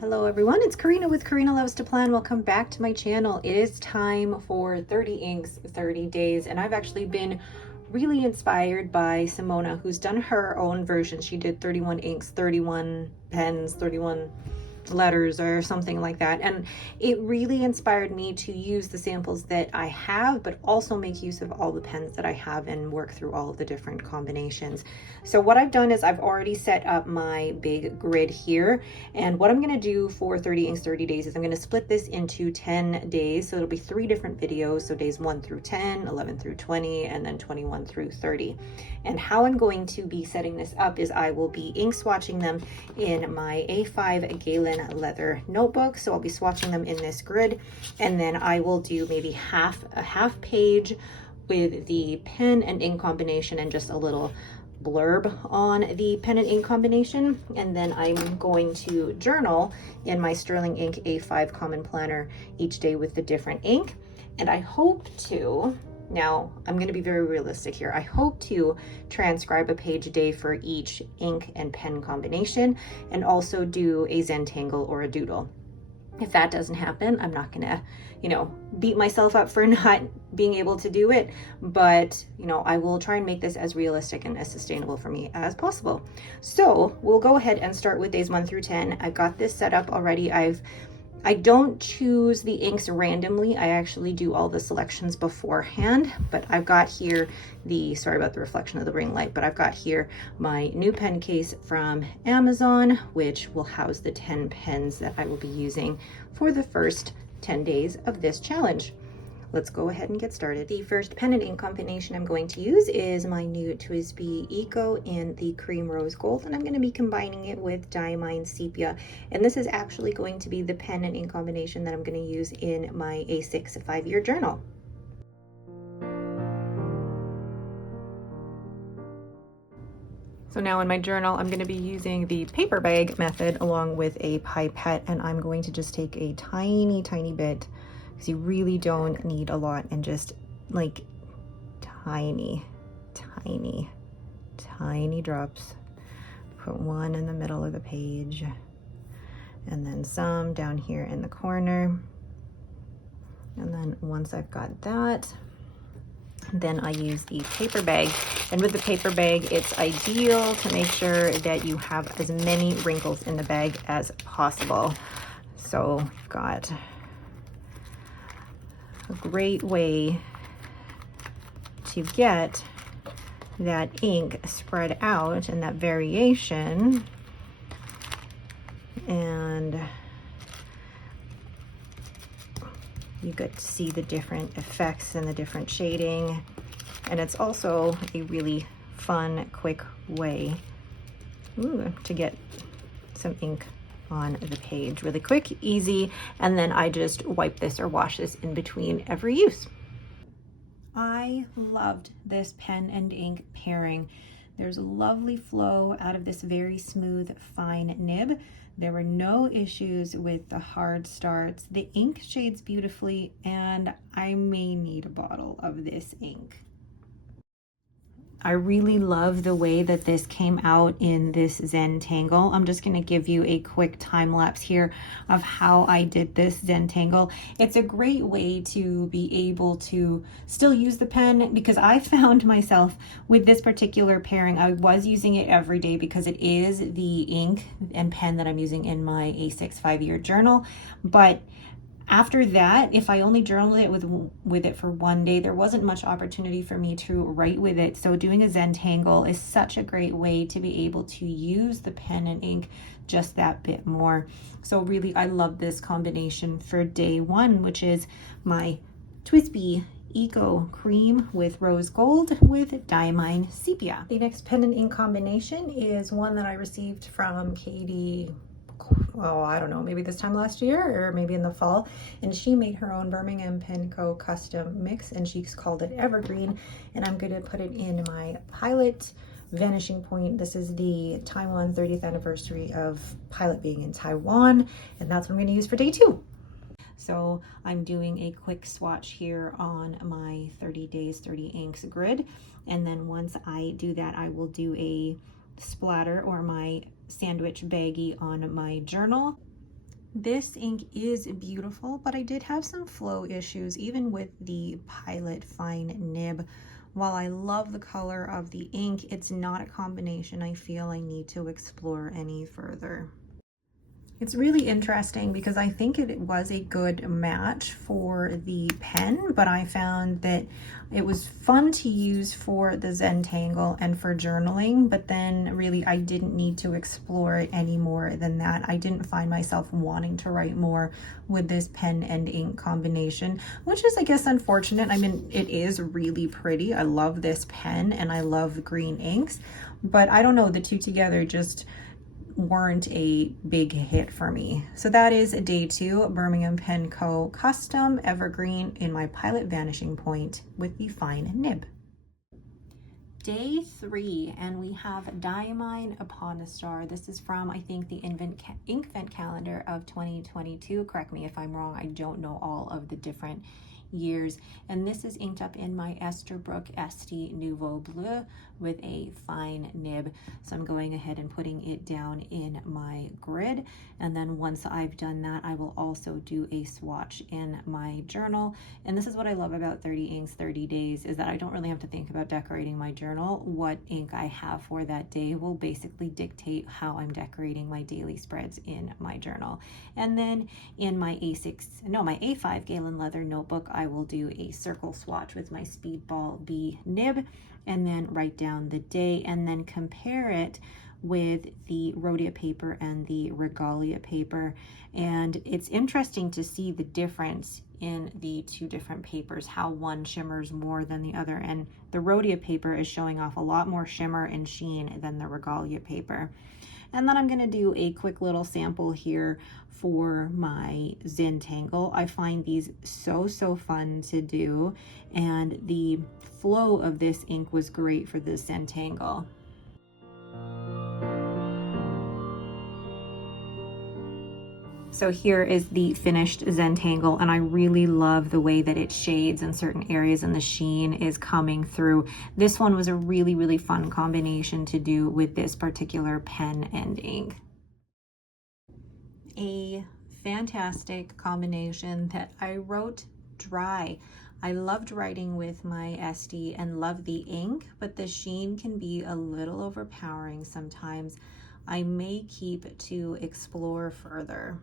Hello everyone, it's Karina with Karina Loves to Plan. Welcome back to my channel. It is time for 30 inks, 30 days, and I've actually been really inspired by Simona, who's done her own version. She did 31 inks, 31 pens, 31 letters or something like that, and it really inspired me to use the samples that I have, but also make use of all the pens that I have and work through all of the different combinations. So what I've done is I've already set up my big grid here, and what I'm going to do for 30 inks 30 days is I'm going to split this into 10 days, so it'll be 3 different videos, so days 1 through 10, 11 through 20, and then 21 through 30. And how I'm going to be setting this up is I will be ink swatching them in my A5 Galen leather notebook, so I'll be swatching them in this grid, and then I will do maybe a half page with the pen and ink combination and just a little blurb on the pen and ink combination, and then I'm going to journal in my Sterling Ink A5 Common Planner each day with the different ink. And I hope to, now I'm going to be very realistic here, I hope to transcribe a page a day for each ink and pen combination, and also do a Zentangle or a doodle. If that doesn't happen, I'm not gonna, beat myself up for not being able to do it, but I will try and make this as realistic and as sustainable for me as possible. So we'll go ahead and start with days 1 through 10. I've got this set up already. I don't choose the inks randomly. I actually do all the selections beforehand, but I've got here sorry about the reflection of the ring light, but I've got here my new pen case from Amazon, which will house the 10 pens that I will be using for the first 10 days of this challenge. Let's go ahead and get started. The first pen and ink combination I'm going to use is my new TWSBI Eco in the cream rose gold, and I'm going to be combining it with Diamine sepia. And this is actually going to be the pen and ink combination that I'm going to use in my A6 5-year journal. So now in my journal, I'm going to be using the paper bag method along with a pipette, and I'm going to just take a tiny, tiny bit, because you really don't need a lot, and just like tiny, tiny, tiny drops. Put one in the middle of the page, and then some down here in the corner. And then once I've got that, then I use the paper bag. And with the paper bag, it's ideal to make sure that you have as many wrinkles in the bag as possible. So you've got a great way to get that ink spread out and that variation, and you get to see the different effects and the different shading. And it's also a really fun, quick way to get some ink on the page. Really quick, easy, and then I just wipe this or wash this in between every use. I loved this pen and ink pairing. There's a lovely flow out of this very smooth, fine nib. There were no issues with the hard starts. The ink shades beautifully, and I may need a bottle of this ink. I really love the way that this came out in this Zentangle. I'm just going to give you a quick time lapse here of how I did this Zentangle. It's a great way to be able to still use the pen, because I found myself with this particular pairing, I was using it every day because it is the ink and pen that I'm using in my A6 5-year journal. But after that, if I only journaled it with it for one day, there wasn't much opportunity for me to write with it. So doing a Zentangle is such a great way to be able to use the pen and ink just that bit more. So really, I love this combination for day 1, which is my TWSBI Eco Cream with Rose Gold with Diamine Sepia. The next pen and ink combination is one that I received from Katie, I don't know, maybe this time last year or maybe in the fall, and she made her own Birmingham Pen Co custom mix, and she's called it Evergreen, and I'm going to put it in my Pilot Vanishing Point. This is the Taiwan 30th anniversary of Pilot being in Taiwan, and that's what I'm going to use for day 2. So I'm doing a quick swatch here on my 30 days 30 inks grid, and then once I do that, I will do a splatter or my sandwich baggie on my journal. This ink is beautiful, but I did have some flow issues, even with the Pilot Fine Nib. While I love the color of the ink, it's not a combination I feel I need to explore any further. It's really interesting because I think it was a good match for the pen, but I found that it was fun to use for the Zentangle and for journaling, but then really I didn't need to explore it any more than that. I didn't find myself wanting to write more with this pen and ink combination, which is, I guess, unfortunate. I mean, it is really pretty. I love this pen and I love green inks, but I don't know, the two together just weren't a big hit for me. So that is day 2, Birmingham Pen Co. Custom Evergreen in my Pilot Vanishing Point with the Fine Nib. Day 3, and we have Diamine Upon a Star. This is from, I think, the Inkvent calendar of 2022. Correct me if I'm wrong. I don't know all of the different years. And this is inked up in my Esterbrook Esti Nouveau Bleu with a fine nib. So I'm going ahead and putting it down in my grid. And then once I've done that, I will also do a swatch in my journal. And this is what I love about 30 Inks 30 Days, is that I don't really have to think about decorating my journal. What ink I have for that day will basically dictate how I'm decorating my daily spreads in my journal. And then in my A5 Galen leather notebook, I will do a circle swatch with my Speedball B Nib and then write down the day and then compare it with the Rhodia paper and the Regalia paper. And it's interesting to see the difference in the two different papers, how one shimmers more than the other. And the Rhodia paper is showing off a lot more shimmer and sheen than the Regalia paper. And then I'm going to do a quick little sample here for my Zentangle. I find these so fun to do, and the flow of this ink was great for this Zentangle. So here is the finished Zentangle, and I really love the way that it shades in certain areas and the sheen is coming through. This one was a really fun combination to do with this particular pen and ink. A fantastic combination that I wrote dry. I loved writing with my Esti and love the ink, but the sheen can be a little overpowering sometimes. I may keep to explore further.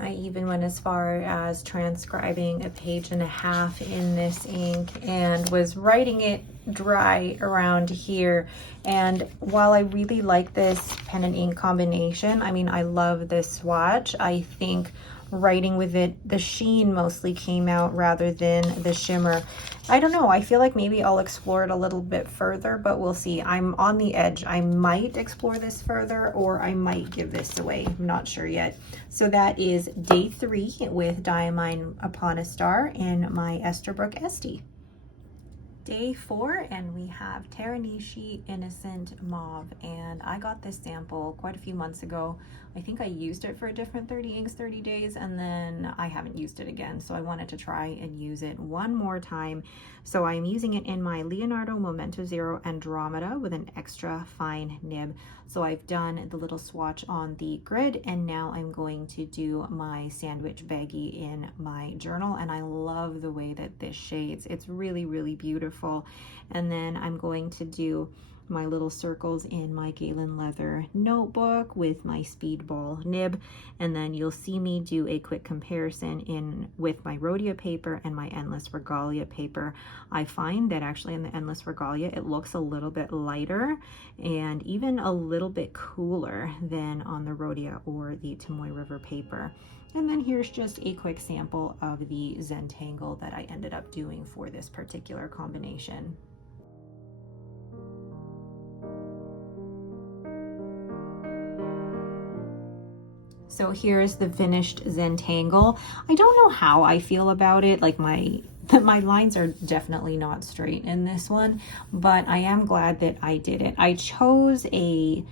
I even went as far as transcribing a page and a half in this ink and was writing it dry around here. And while I really like this pen and ink combination, I mean, I love this swatch, I think writing with it, the sheen mostly came out rather than the shimmer. I don't know, I feel like maybe I'll explore it a little bit further, but we'll see. I'm on the edge. I might explore this further or I might give this away. I'm not sure yet. So that is day 3 with Diamine Upon a Star in my Esterbrook Esti. Day 4, and we have Teranishi Innocent Mauve, and I got this sample quite a few months ago. I think I used it for a different 30 Inks 30 Days, and then I haven't used it again, so I wanted to try and use it one more time. So I'm using it in my Leonardo Momento Zero Andromeda with an extra fine nib. So I've done the little swatch on the grid, and now I'm going to do my sandwich baggie in my journal, and I love the way that this shades. It's really beautiful. And then I'm going to do my little circles in my Galen leather notebook with my Speedball nib, and then you'll see me do a quick comparison in with my Rhodia paper and my Endless Regalia paper. I find that actually in the Endless Regalia it looks a little bit lighter and even a little bit cooler than on the Rhodia or the Tomoe River paper. And then here's just a quick sample of the Zentangle that I ended up doing for this particular combination. So here's the finished Zentangle. I don't know how I feel about it. Like my lines are definitely not straight in this one, but I am glad that I did it. I chose a,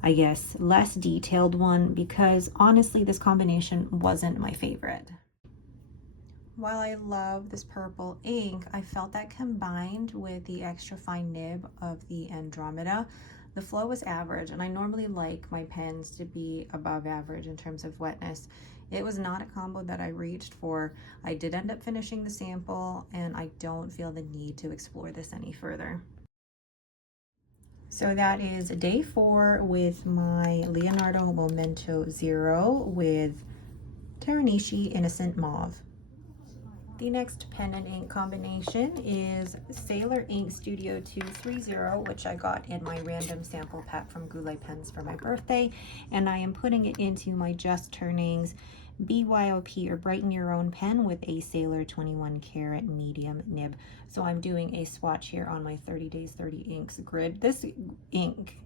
I guess, less detailed one because honestly, this combination wasn't my favorite. While I love this purple ink, I felt that combined with the extra fine nib of the Andromeda, The flow was average, and I normally like my pens to be above average in terms of wetness. It was not a combo that I reached for. I did end up finishing the sample, and I don't feel the need to explore this any further. So that is day 4 with my Leonardo Momento Zero with Taranishi Innocent Mauve. The next pen and ink combination is Sailor Ink Studio 230, which I got in my random sample pack from Goulet Pens for my birthday, and I am putting it into my Just Turnings BYOP, or Brighten Your Own pen, with a Sailor 21 karat medium nib. So I'm doing a swatch here on my 30 days 30 inks grid. This ink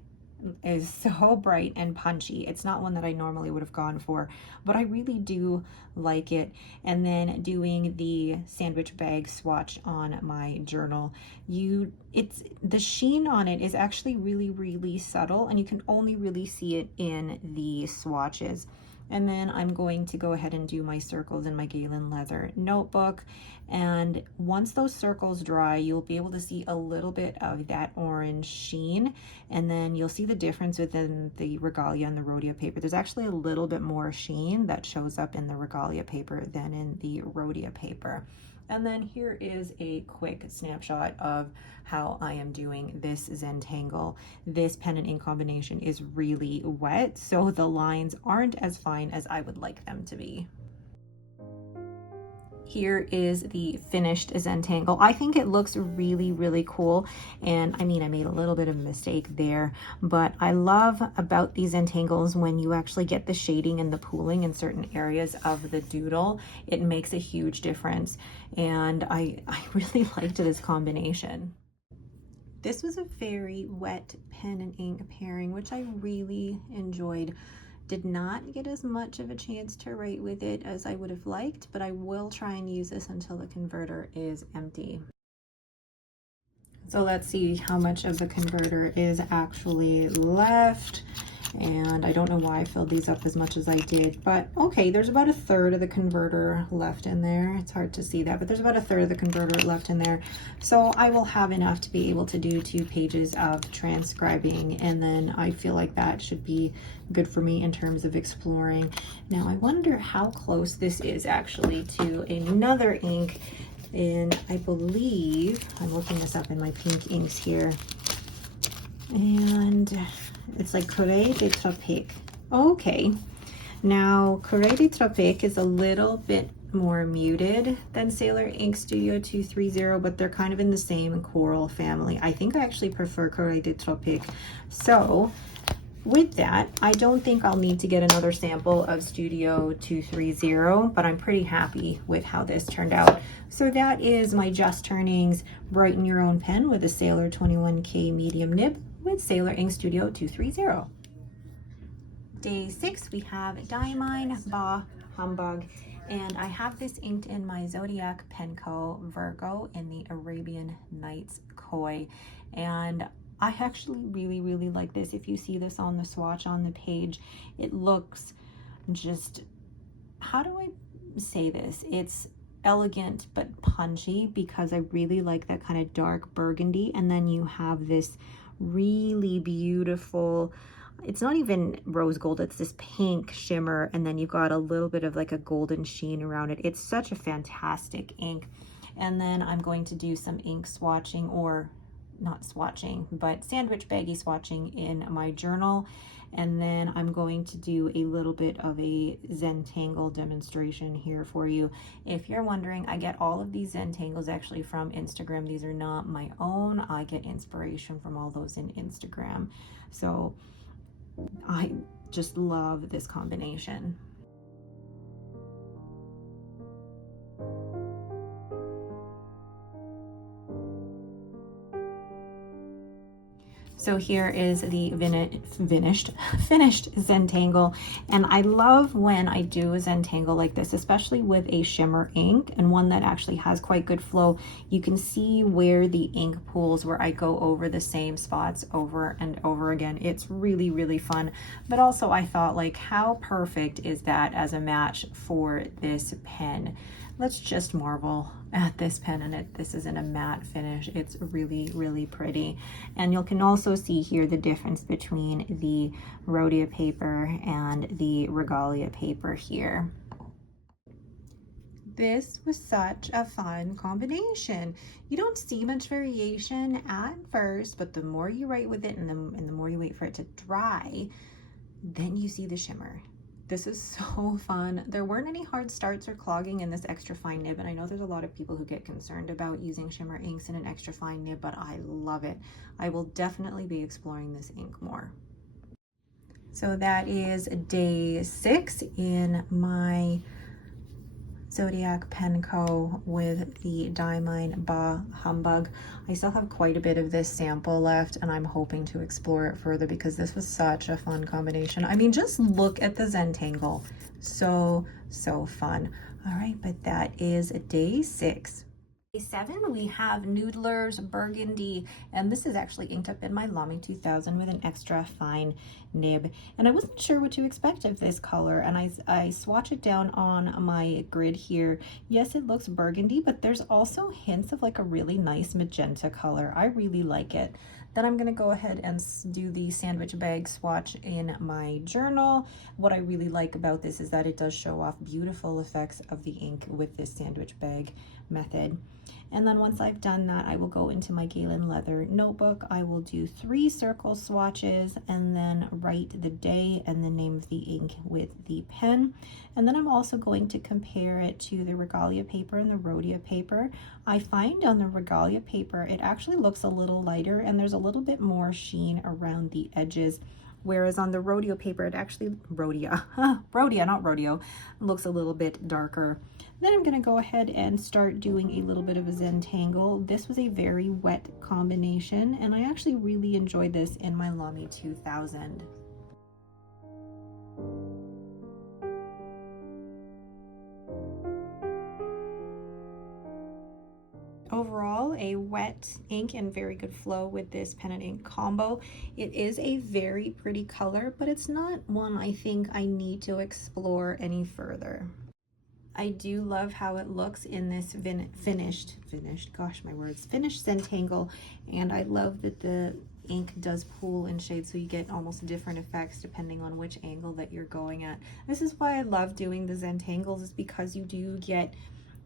is so bright and punchy. It's not one that I normally would have gone for, but I really do like it. And then doing the sandwich bag swatch on my journal, the sheen on it is actually really subtle, and you can only really see it in the swatches. And then I'm going to go ahead and do my circles in my Galen leather notebook. And once those circles dry, you'll be able to see a little bit of that orange sheen. And then you'll see the difference within the Regalia and the Rhodia paper. There's actually a little bit more sheen that shows up in the Regalia paper than in the Rhodia paper. And then here is a quick snapshot of how I am doing this Zentangle. This pen and ink combination is really wet, so the lines aren't as fine as I would like them to be. Here is the finished Zentangle. I think it looks really cool, and I mean, I made a little bit of a mistake there, but I love about these Zentangles when you actually get the shading and the pooling in certain areas of the doodle. It makes a huge difference, and I really liked this combination. This was a very wet pen and ink pairing, which I really enjoyed. Did not get as much of a chance to write with it as I would have liked, but I will try and use this until the converter is empty. So let's see how much of the converter is actually left. And I don't know why I filled these up as much as I did, but okay, there's about 1/3 of the converter left in there. It's hard to see that, but there's about 1/3 of the converter left in there. So I will have enough to be able to do 2 pages of transcribing, and then I feel like that should be good for me in terms of exploring. Now I wonder how close this is actually to another ink, and I believe, I'm looking this up in my pink inks here, and it's like Courrier des Tropiques. Okay, now Courrier des Tropiques is a little bit more muted than Sailor Ink Studio 230, but they're kind of in the same coral family. I think I actually prefer Courrier des Tropiques. So with that, I don't think I'll need to get another sample of Studio 230, but I'm pretty happy with how this turned out. So that is my Just Turnings Brighten Your Own pen with a Sailor 21K medium nib with Sailor Ink Studio 230. Day 6, we have Diamine Bah Humbug, and I have this inked in my Zodiac Pen Co Virgo in the Arabian Nights Koi, and I actually really like this. If you see this on the swatch on the page, it looks just, how do I say this? It's elegant but punchy, because I really like that kind of dark burgundy, and then you have this really beautiful, it's not even rose gold, it's this pink shimmer, and then you've got a little bit of like a golden sheen around it. It's such a fantastic ink. And then I'm going to do some ink swatching, or not swatching, but sandwich baggy swatching in my journal. And then I'm going to do a little bit of a Zentangle demonstration here for you. If you're wondering, I get all of these Zentangles actually from Instagram. These are not my own. I get inspiration from all those in Instagram. So I just love this combination. So here is the finished Zentangle, and I love when I do a Zentangle like this, especially with a shimmer ink and one that actually has quite good flow. You can see where the ink pools, where I go over the same spots over and over again. It's really fun, but also I thought, like, how perfect is that as a match for this pen? let's just marvel at this pen. And this is in a matte finish. It's really, really pretty. And you can also see here the difference between the Rhodia paper and the Regalia paper here. This was such a fun combination. You don't see much variation at first, but the more you write with it and the more you wait for it to dry, then you see the shimmer. This is so fun. There weren't any hard starts or clogging in this extra fine nib, and I know there's a lot of people who get concerned about using shimmer inks in an extra fine nib, but I love it. I will definitely be exploring this ink more. So that is day 6 in my Zodiac Pen Co with the Diamine Bah Humbug. I still have quite a bit of this sample left, and I'm hoping to explore it further because this was such a fun combination. I mean, just look at the Zentangle. So fun. All right, but that is day 6. Day 7, we have Noodler's Burgundy, and this is actually inked up in my Lamy 2000 with an extra fine nib. And I wasn't sure what to expect of this color, and I swatch it down on my grid here. Yes, it looks burgundy, but there's also hints of like a really nice magenta color. I really like it. Then I'm going to go ahead and do the sandwich bag swatch in my journal. What I really like about this is that it does show off beautiful effects of the ink with this sandwich bag method. And then once I've done that, I will go into my Galen leather notebook. I will do 3 circle swatches and then write the day and the name of the ink with the pen. And then I'm also going to compare it to the Regalia paper and the Rhodia paper. I find on the Regalia paper, it actually looks a little lighter and there's a little bit more sheen around the edges. Whereas on the Rhodia paper, it actually, Rhodia, not rodeo, looks a little bit darker. Then I'm going to go ahead and start doing a little bit of a Zentangle. This was a very wet combination, and I actually really enjoyed this in my Lamy 2000. Overall, a wet ink and very good flow with this pen and ink combo. It is a very pretty color, but it's not one I think I need to explore any further. I do love how it looks in this finished Zentangle, and I love that the ink does pool in shade, so you get almost different effects depending on which angle that you're going at. This is why I love doing the Zentangles, is because you do get,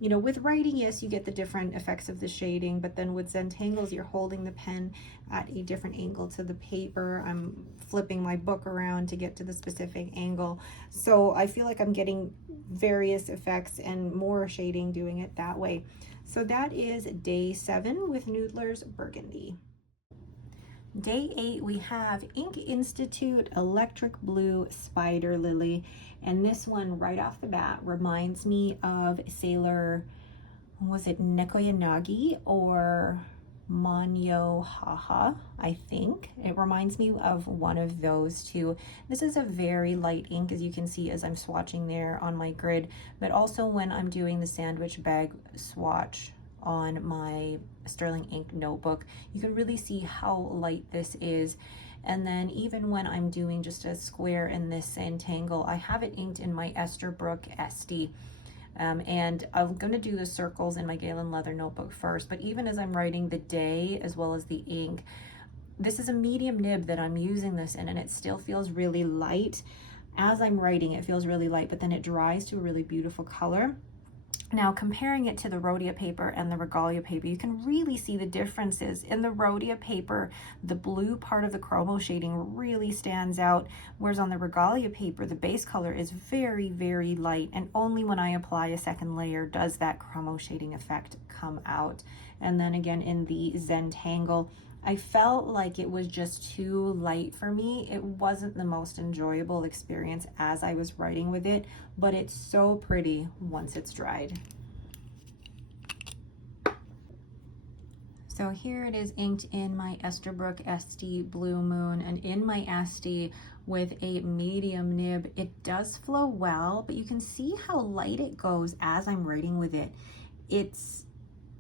you know, with writing, yes, you get the different effects of the shading, but then with Zentangles, you're holding the pen at a different angle to the paper. I'm flipping my book around to get to the specific angle. So I feel like I'm getting various effects and more shading doing it that way. So that is day 7 with Noodler's Burgundy. Day 8, we have Ink Institute Electric Blue Spider Lily. And this one right off the bat reminds me of Sailor, was it Nekoyanagi or Manyo Haha, I think. It reminds me of one of those two. This is a very light ink, as you can see as I'm swatching there on my grid, but also when I'm doing the sandwich bag swatch on my Sterling Ink notebook, you can really see how light this is. And then even when I'm doing just a square in this Zentangle, I have it inked in my Esterbrook SD. And I'm going to do the circles in my Galen leather notebook first, but even as I'm writing the day as well as the ink, this is a medium nib that I'm using this in, and it still feels really light. As I'm writing, it feels really light, but then it dries to a really beautiful color. Now, comparing it to the Rhodia paper and the Regalia paper, you can really see the differences. In the Rhodia paper, the blue part of the chromo shading really stands out, whereas on the Regalia paper, the base color is very, very light, and only when I apply a second layer does that chromo shading effect come out. And then again, in the Zentangle, I felt like it was just too light for me. It wasn't the most enjoyable experience as I was writing with it, but it's so pretty once it's dried. So here it is inked in my Esterbrook SD Blue Moon, and in my SD with a medium nib. It does flow well, but you can see how light it goes as I'm writing with it. It's,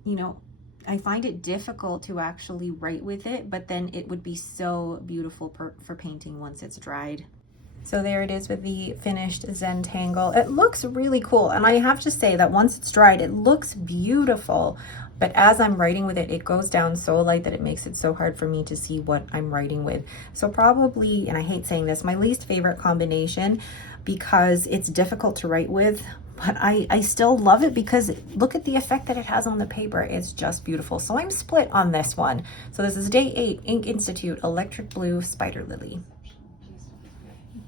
you know, I find it difficult to actually write with it, but then it would be so beautiful for painting once it's dried. So there it is with the finished Zentangle. It looks really cool, and I have to say that once it's dried, it looks beautiful. But as I'm writing with it, it goes down so light that it makes it so hard for me to see what I'm writing with. So probably, and I hate saying this, my least favorite combination, because it's difficult to write with, but I still love it because look at the effect that it has on the paper. It's just beautiful. So I'm split on this one. So this is day 8, Ink Institute, Electric Blue, Spider Lily.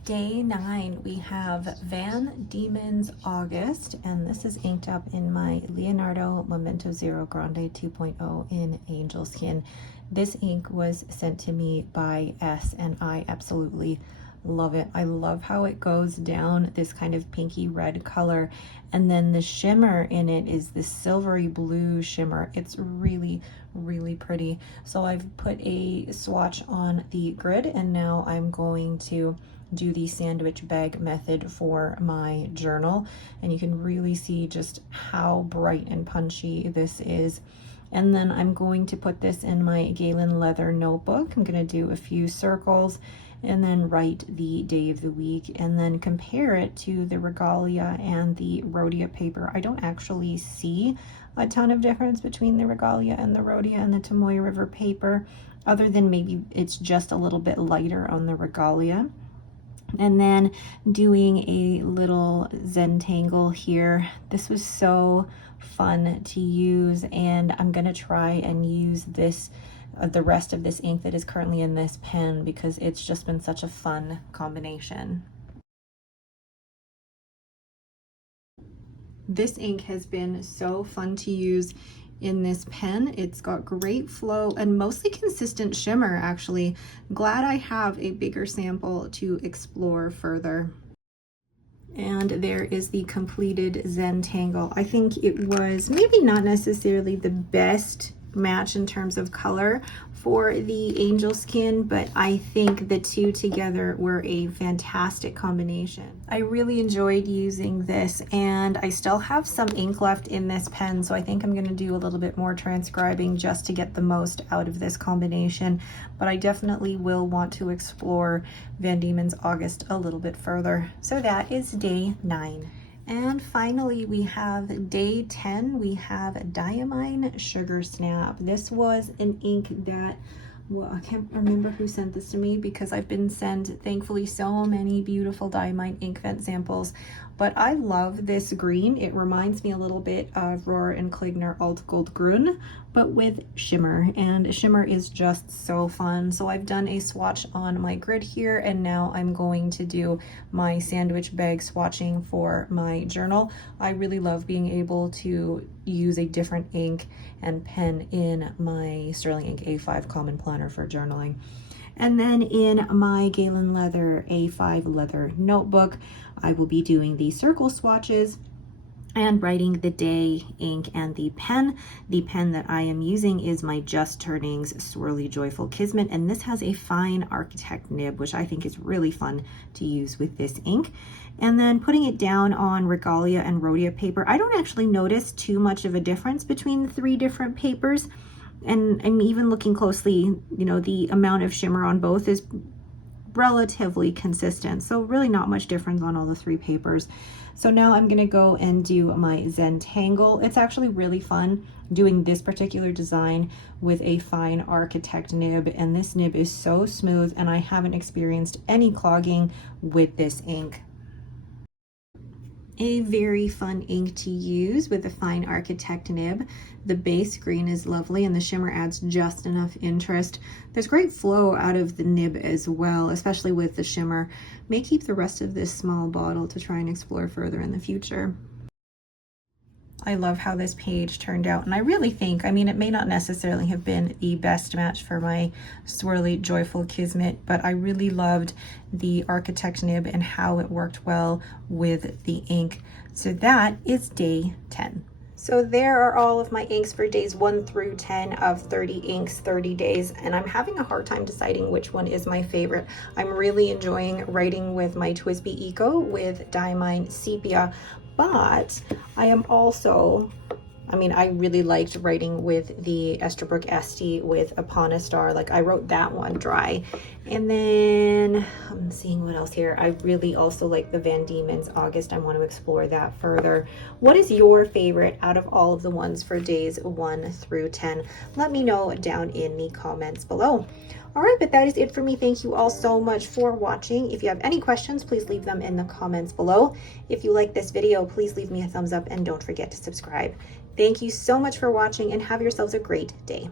Day 9, we have Van Diemans August, and this is inked up in my Leonardo Momento Zero Grande 2.0 in Angel Skin. This ink was sent to me by S, and I absolutely love it. I love how it goes down this kind of pinky red color, and then the shimmer in it is this silvery blue shimmer. It's really, really pretty. So I've put a swatch on the grid, and now I'm going to do the sandwich bag method for my journal, and you can really see just how bright and punchy this is. And then I'm going to put this in my Galen leather notebook. I'm going to do a few circles and then write the day of the week and then compare it to the Regalia and the Rhodia paper. I don't actually see a ton of difference between the Regalia and the Rhodia and the Tomoe River paper, other than maybe it's just a little bit lighter on the Regalia. And then doing a little Zentangle here. This was so fun to use, and I'm gonna try and use this the rest of this ink that is currently in this pen because it's just been such a fun combination. This ink has been so fun to use in this pen. It's got great flow and mostly consistent shimmer, actually. Glad I have a bigger sample to explore further. And there is the completed Zentangle. I think it was maybe not necessarily the best match in terms of color for the Angel Skin, but I think the two together were a fantastic combination. I really enjoyed using this, and I still have some ink left in this pen, so I think I'm going to do a little bit more transcribing just to get the most out of this combination, but I definitely will want to explore Van Diemen's August a little bit further. So that is day 9. And finally, we have day 10. We have Diamine Sugar Snap. This was an ink that, well, I can't remember who sent this to me because I've been sent, thankfully, so many beautiful Diamine ink vent samples. But I love this green. It reminds me a little bit of Rohrer and Kligner Alt Gold Grün, but with shimmer, and shimmer is just so fun. So I've done a swatch on my grid here, and now I'm going to do my sandwich bag swatching for my journal. I really love being able to use a different ink and pen in my Sterling Ink A5 Common Planner for journaling. And then in my Galen Leather A5 leather notebook, I will be doing the circle swatches and writing the day, ink, and the pen. The pen that I am using is my Just Turnings Swirly Joyful Kismet, and this has a fine architect nib, which I think is really fun to use with this ink. And then putting it down on Regalia and Rhodia paper. I don't actually notice too much of a difference between the 3 different papers. And I'm even looking closely, you know, the amount of shimmer on both is relatively consistent. So really not much difference on all the 3 papers. So now I'm gonna go and do my Zentangle. It's actually really fun doing this particular design with a fine architect nib, and this nib is so smooth and I haven't experienced any clogging with this ink. A very fun ink to use with a fine architect nib. The base green is lovely and the shimmer adds just enough interest. There's great flow out of the nib as well, especially with the shimmer. May keep the rest of this small bottle to try and explore further in the future. I love how this page turned out, and I really think, I mean, it may not necessarily have been the best match for my Swirly Joyful Kismet, but I really loved the architect nib and how it worked well with the ink. So that is day 10. So there are all of my inks for days 1 through 10 of 30 inks, 30 days, and I'm having a hard time deciding which one is my favorite. I'm really enjoying writing with my TWSBI Eco with Diamine Sepia, but I am also I mean, I really liked writing with the Esterbrook Esty with Upon a Star. Like, I wrote that one dry. And then I'm seeing what else here. I really also like the Van Diemen's August. I want to explore that further. What is your favorite out of all of the ones for days 1 through 10? Let me know down in the comments below. All right, but that is it for me. Thank you all so much for watching. If you have any questions, please leave them in the comments below. If you like this video, please leave me a thumbs up and don't forget to subscribe. Thank you so much for watching and have yourselves a great day.